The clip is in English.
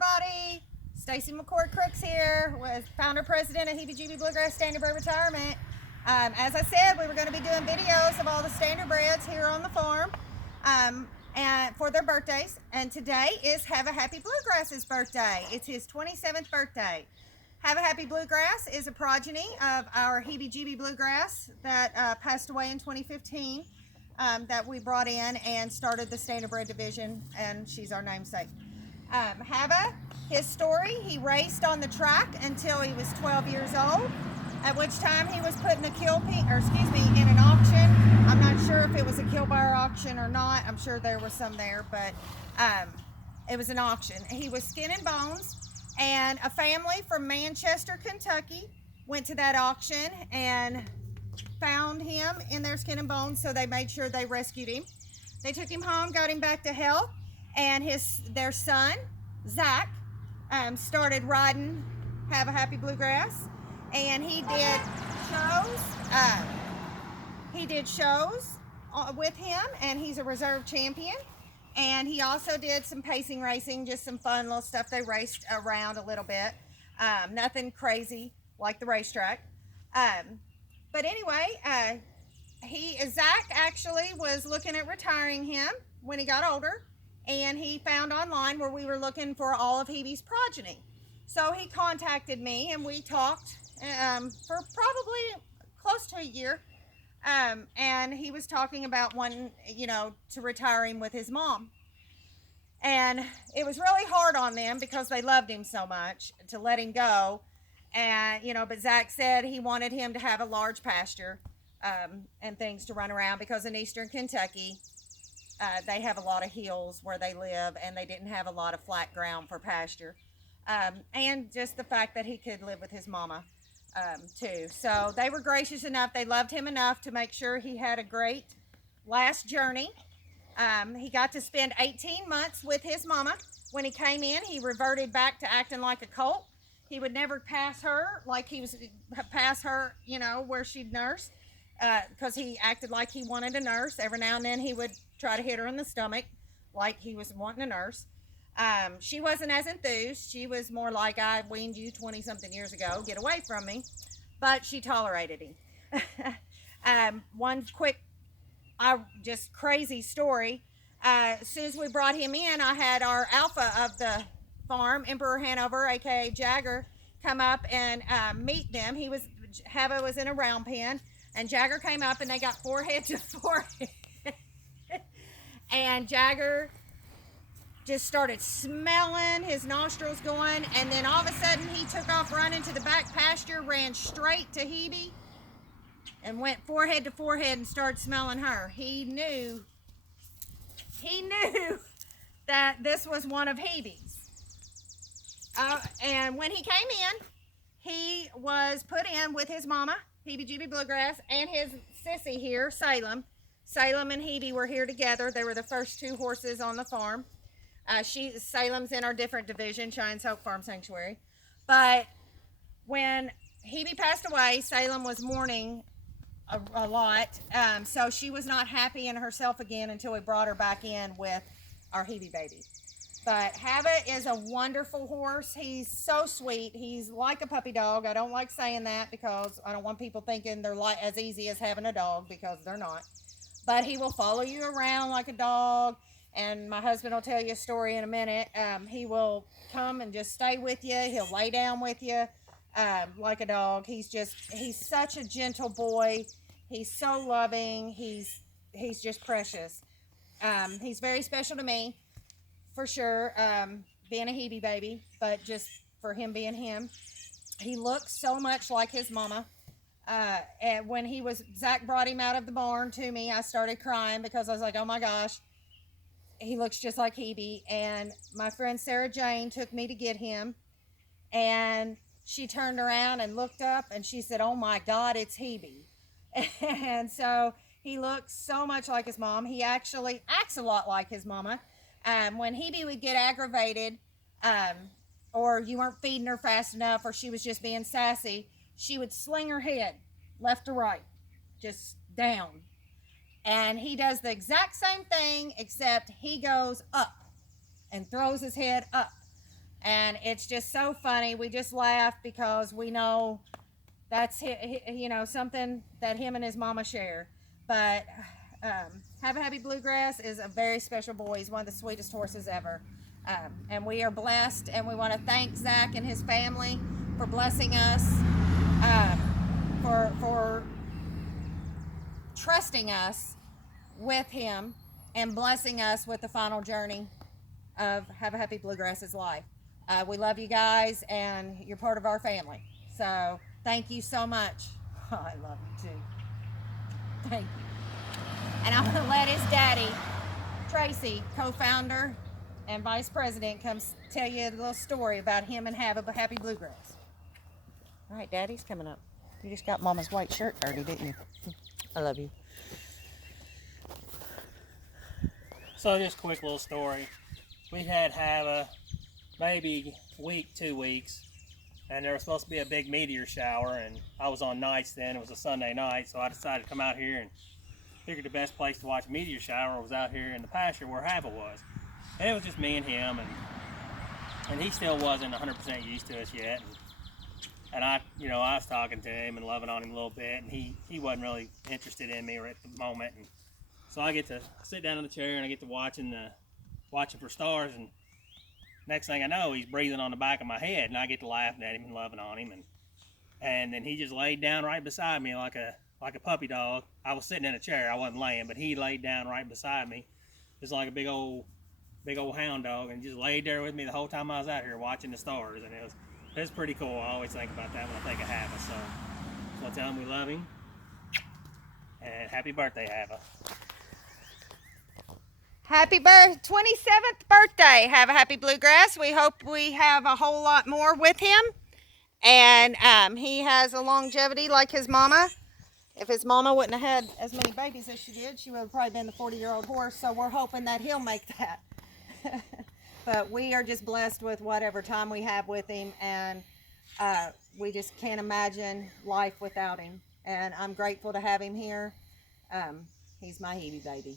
everybody. Stacy McCord Crooks here, with founder president of Havahapy Bluegrass Standardbred Retirement. As I said, we were going to be doing videos of all the standardbreds here on the farm and for their birthdays. And today is Havahapy Bluegrass's birthday. It's his 27th birthday. Havahapy Bluegrass is a progeny of our Havahapy Bluegrass that passed away in 2015. That we brought in and started the standardbred division, and she's our namesake. Hava, his story, he raced on the track until he was 12 years old, at which time he was put in a in an auction. I'm not sure if it was a kill buyer auction or not. I'm sure there was some there, but it was an auction. He was skin and bones, and a family from Manchester, Kentucky went to that auction and found him in their skin and bones, so they made sure they rescued him. They took him home, got him back to health, and their son, Zach, started riding Havahapy Bluegrass, and he did shows with him, and he's a reserve champion. And he also did some pacing racing, just some fun little stuff. They raced around a little bit, nothing crazy like the racetrack. But anyway, Zach actually was looking at retiring him when he got older, and he found online where we were looking for all of Hebe's progeny. So he contacted me, and we talked for probably close to a year, and he was talking about wanting, to retire him with his mom. And it was really hard on them because they loved him so much to let him go. And, but Zach said he wanted him to have a large pasture and things to run around, because in eastern Kentucky, they have a lot of hills where they live, and they didn't have a lot of flat ground for pasture. And just the fact that he could live with his mama, too. So they were gracious enough. They loved him enough to make sure he had a great last journey. He got to spend 18 months with his mama. When he came in, he reverted back to acting like a colt. He would never pass her like he was pass her, where she'd nurse, because he acted like he wanted a nurse. Every now and then he would try to hit her in the stomach like he was wanting a nurse. She wasn't as enthused. She was more like, I weaned you 20-something years ago. Get away from me. But she tolerated him. One quick, just crazy story. As soon as we brought him in, I had our alpha of the farm, Emperor Hanover, aka Jagger, come up and meet them. Hava was in a round pen, and Jagger came up, and they got forehead to forehead. And Jagger just started smelling, his nostrils going, and then all of a sudden he took off running to the back pasture, ran straight to Hebe, and went forehead to forehead and started smelling her. He knew that this was one of Hebe's. And when he came in, he was put in with his mama, Havahapy Bluegrass, and his sissy here, Salem. Salem and Hebe were here together. They were the first two horses on the farm. Salem's in our different division, Shine's Hope Farm Sanctuary. But when Hebe passed away, Salem was mourning a lot. So she was not happy in herself again until we brought her back in with our Hebe baby. But Hava is a wonderful horse. He's so sweet. He's like a puppy dog. I don't like saying that because I don't want people thinking they're like as easy as having a dog, because they're not. But he will follow you around like a dog. And my husband will tell you a story in a minute. He will come and just stay with you. He'll lay down with you like a dog. He's such a gentle boy. He's so loving. He's just precious. He's very special to me. For sure, being a Hebe baby, but just for him being him. He looks so much like his mama. And when Zach brought him out of the barn to me, I started crying because I was like, oh my gosh, he looks just like Hebe. And my friend Sarah Jane took me to get him, and she turned around and looked up, and she said, oh my God, it's Hebe. And so he looks so much like his mom. He actually acts a lot like his mama. When Hebe would get aggravated, or you weren't feeding her fast enough, or she was just being sassy, she would sling her head left to right, just down. And he does the exact same thing, except he goes up and throws his head up. And it's just so funny. We just laugh because we know that's something that him and his mama share. But Havahapy Bluegrass is a very special boy. He's one of the sweetest horses ever. And we are blessed, and we want to thank Zach and his family for blessing us, for trusting us with him and blessing us with the final journey of Havahapy Bluegrass's life. We love you guys, and you're part of our family. So thank you so much. Oh, I love you too. Thank you. And I'm going to let his daddy, Tracy, co-founder and vice president, come tell you a little story about him and Havahapy Bluegrass. All right, Daddy's coming up. You just got Mama's white shirt dirty, didn't you? I love you. So just a quick little story. We had Hava maybe a week, 2 weeks, and there was supposed to be a big meteor shower, and I was on nights then. It was a Sunday night, so I decided to come out here and figured the best place to watch a meteor shower was out here in the pasture where Hava was. And it was just me and him, and he still wasn't 100% used to us yet. And I was talking to him and loving on him a little bit, and he wasn't really interested in me right at the moment. And so I get to sit down in the chair and I get to watching for stars, and next thing I know, he's breathing on the back of my head, and I get to laughing at him and loving on him, and then he just laid down right beside me like a puppy dog. I was sitting in a chair, I wasn't laying, but he laid down right beside me, just like a big old hound dog, and just laid there with me the whole time I was out here watching the stars, and it was pretty cool. I always think about that when I think of Hava. So I tell him we love him, and happy birthday, Hava. Happy 27th birthday, Havahapy Bluegrass. We hope we have a whole lot more with him. And he has a longevity like his mama. If his mama wouldn't have had as many babies as she did, she would have probably been the 40-year-old horse. So we're hoping that he'll make that. But we are just blessed with whatever time we have with him. And we just can't imagine life without him. And I'm grateful to have him here. He's my Hebe baby.